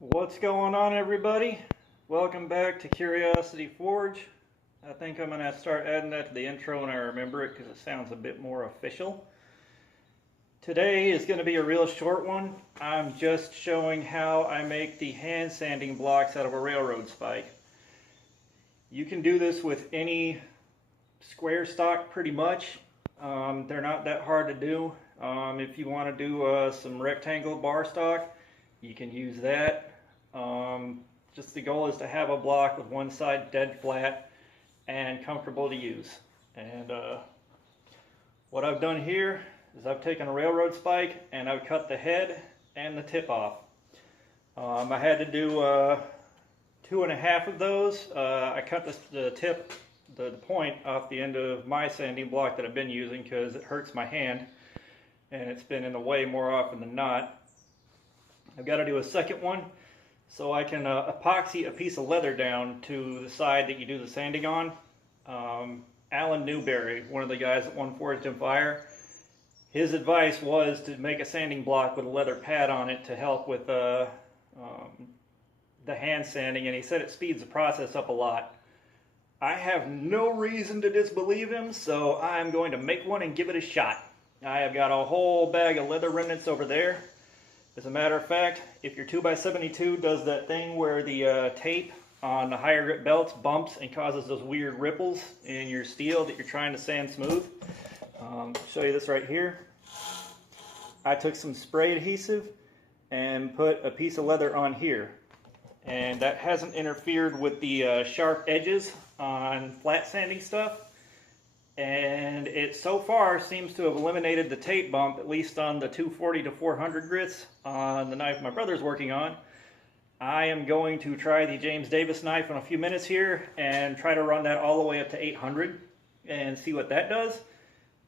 What's going on, everybody? Welcome back to Curiosity Forge. I think I'm going to start adding that to the intro when I remember it because it sounds a bit more official. Today is going to be a real short one. I'm just showing how I make the hand sanding blocks out of a railroad spike. You can do this with any square stock pretty much. They're not that hard to do. If you want to do some rectangle bar stock, you can use that. Just the goal is to have a block with one side dead flat and comfortable to use. And what I've done here is I've taken a railroad spike and I've cut the head and the tip off. I had to do 2.5 of those. I cut the tip, the point off the end of my sanding block that I've been using because it hurts my hand and it's been in the way more often than not. I've got to do a second one so I can epoxy a piece of leather down to the side that you do the sanding on. Alan Newberry, one of the guys that won Forged in Fire, his advice was to make a sanding block with a leather pad on it to help with the hand sanding, and he said it speeds the process up a lot. I have no reason to disbelieve him, so I'm going to make one and give it a shot. I have got a whole bag of leather remnants over there. As a matter of fact, if your 2x72 does that thing where the tape on the higher grip belts bumps and causes those weird ripples in your steel that you're trying to sand smooth, show you this right here. I took some spray adhesive and put a piece of leather on here, and that hasn't interfered with the sharp edges on flat sanding stuff. And it so far seems to have eliminated the tape bump, at least on the 240 to 400 grits on the knife my brother's working on. I am going to try the James Davis knife in a few minutes here and try to run that all the way up to 800 and see what that does.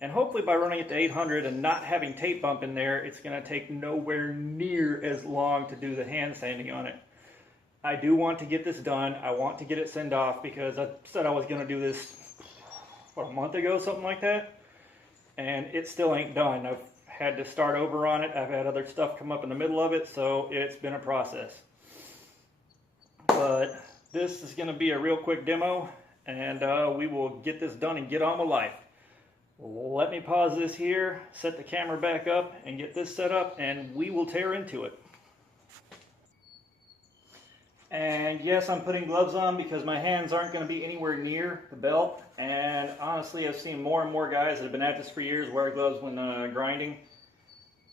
And hopefully by running it to 800 and not having tape bump in there, it's going to take nowhere near as long to do the hand sanding on it. I do want to get this done. I want to get it sent off because I said I was going to do this a month ago, something like that, and it still ain't done. I've had to start over on it. I've had other stuff come up in the middle of it, so it's been a process. But this is going to be a real quick demo, and we will get this done and get on with life. Let me pause this here, set the camera back up, and get this set up, and we will tear into it. And yes, I'm putting gloves on because my hands aren't going to be anywhere near the belt. And honestly, I've seen more and more guys that have been at this for years wear gloves when grinding.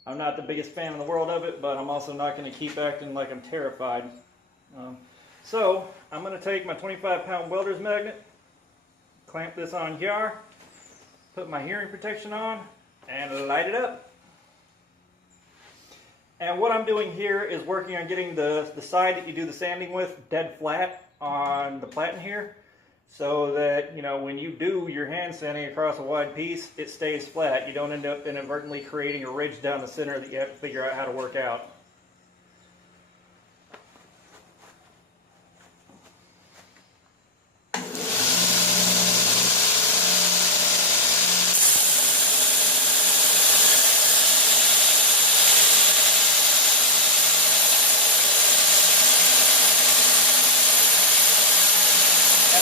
I'm not the biggest fan in the world of it, but I'm also not going to keep acting like I'm terrified. So I'm going to take my 25-pound welder's magnet, clamp this on here, put my hearing protection on, and light it up. And what I'm doing here is working on getting the side that you do the sanding with dead flat on the platen here, so that, you know, when you do your hand sanding across a wide piece, it stays flat. You don't end up inadvertently creating a ridge down the center that you have to figure out how to work out.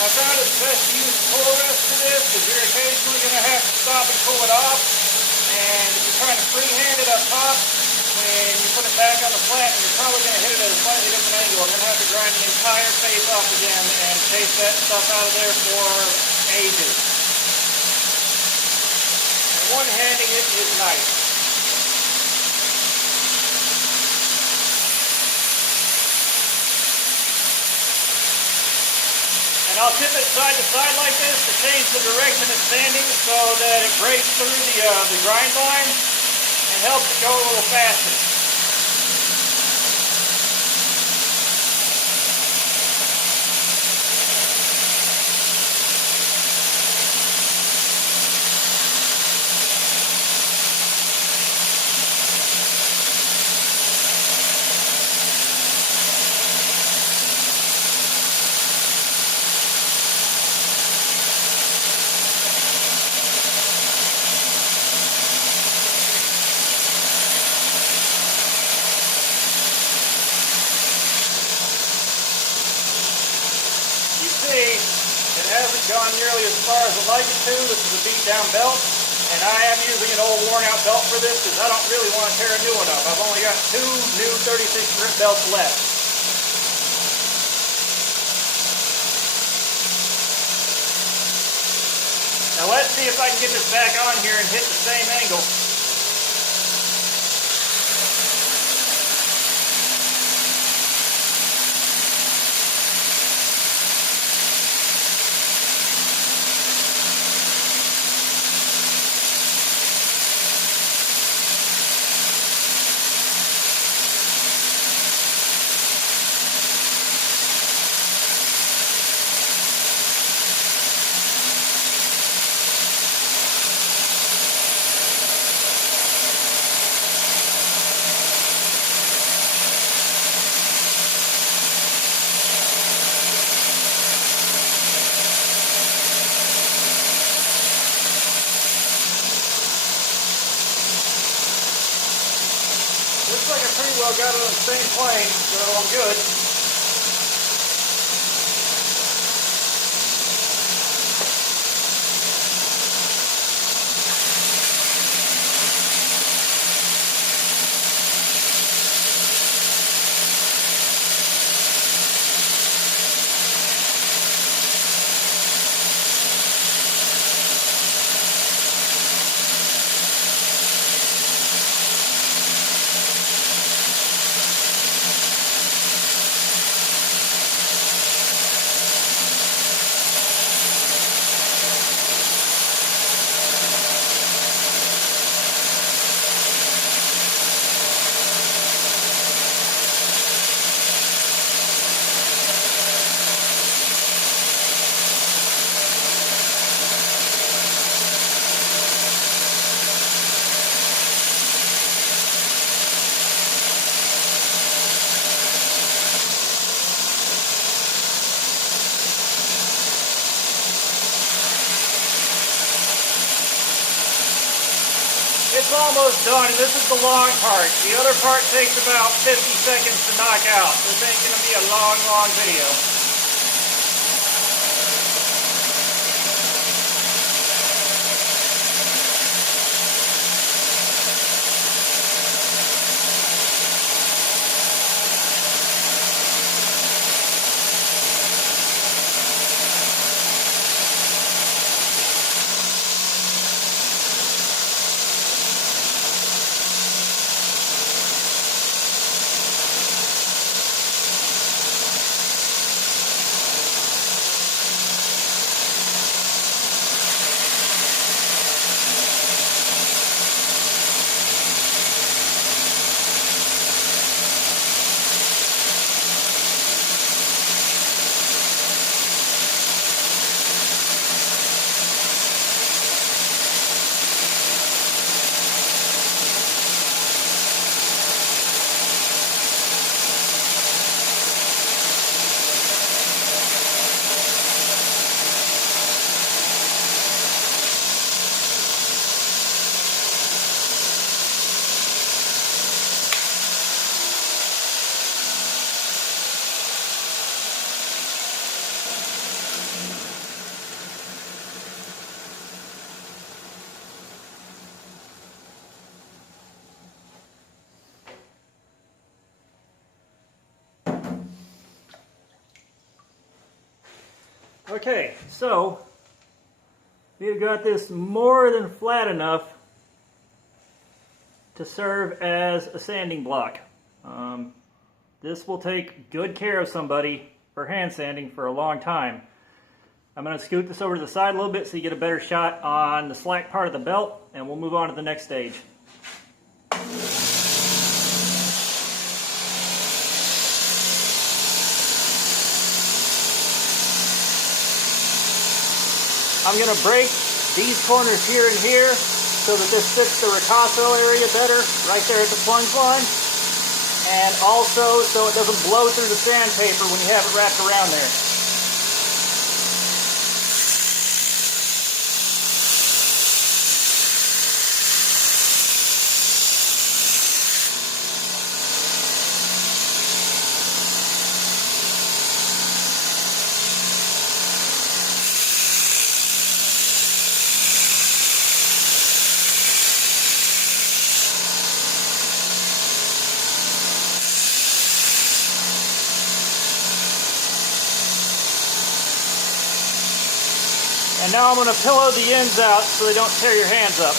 I found it's best to use pull rest for this because you're occasionally going to have to stop and pull it off. And if you're trying to freehand it up top, when you put it back on the flat, you're probably going to hit it at a slightly different angle. I'm going to have to grind the entire face off again and chase that stuff out of there for ages. And one-handing it is nice. And I'll tip it side to side like this to change the direction it's sanding so that it breaks through the grind line and helps it go a little faster. as far as I like it to. This is a beat down belt, and I am using an old worn out belt for this because I don't really want to tear a new one up. I've only got 2 new 36 grit belts left. Now let's see if I can get this back on here and hit the same angle. Looks like I pretty well got it on the same plane, so I'm good. It's almost done, and this is the long part. The other part takes about 50 seconds to knock out. This ain't going to be a long, long video. Okay, so we've got this more than flat enough to serve as a sanding block. This will take good care of somebody for hand sanding for a long time. I'm going to scoot this over to the side a little bit so you get a better shot on the slack part of the belt, and we'll move on to the next stage. I'm going to break these corners here and here so that this fits the ricasso area better right there at the plunge line, and also so it doesn't blow through the sandpaper when you have it wrapped around there. Now I'm going to pillow the ends out so they don't tear your hands up.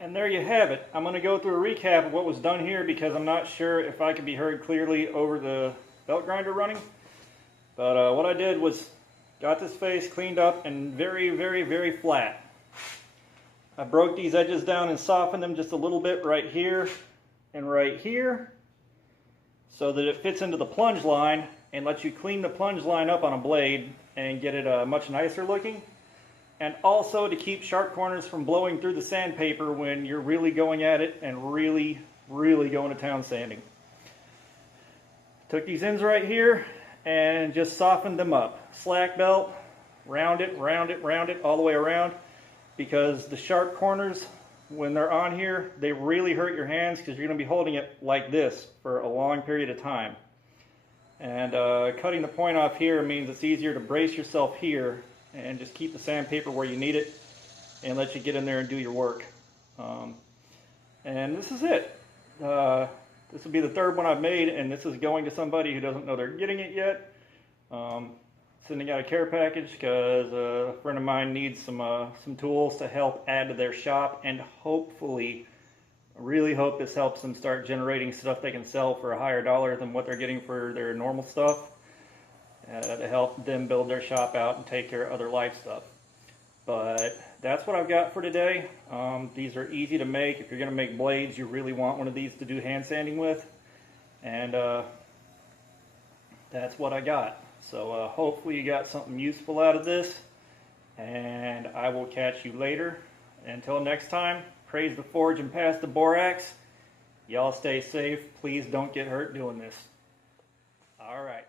And there you have it. I'm going to go through a recap of what was done here because I'm not sure if I can be heard clearly over the belt grinder running. But what I did was got this face cleaned up and very, very, very flat. I broke these edges down and softened them just a little bit right here and right here so that it fits into the plunge line and lets you clean the plunge line up on a blade and get it much nicer looking. And also to keep sharp corners from blowing through the sandpaper when you're really going at it and really, really going to town sanding. Took these ends right here and just softened them up. Slack belt, round it, round it, round it, all the way around, because the sharp corners, when they're on here, they really hurt your hands because you're going to be holding it like this for a long period of time. And cutting the point off here means it's easier to brace yourself here and just keep the sandpaper where you need it and let you get in there and do your work. And this is it. This will be the third one I've made, and this is going to somebody who doesn't know they're getting it yet. Sending out a care package because a friend of mine needs some tools to help add to their shop, and hopefully, I really hope this helps them start generating stuff they can sell for a higher dollar than what they're getting for their normal stuff. To help them build their shop out and take care of other life stuff. But that's what I've got for today. These are easy to make. If you're going to make blades, you really want one of these to do hand sanding with. And that's what I got. So hopefully you got something useful out of this. And I will catch you later. Until next time, praise the forge and pass the borax. Y'all stay safe. Please don't get hurt doing this. All right.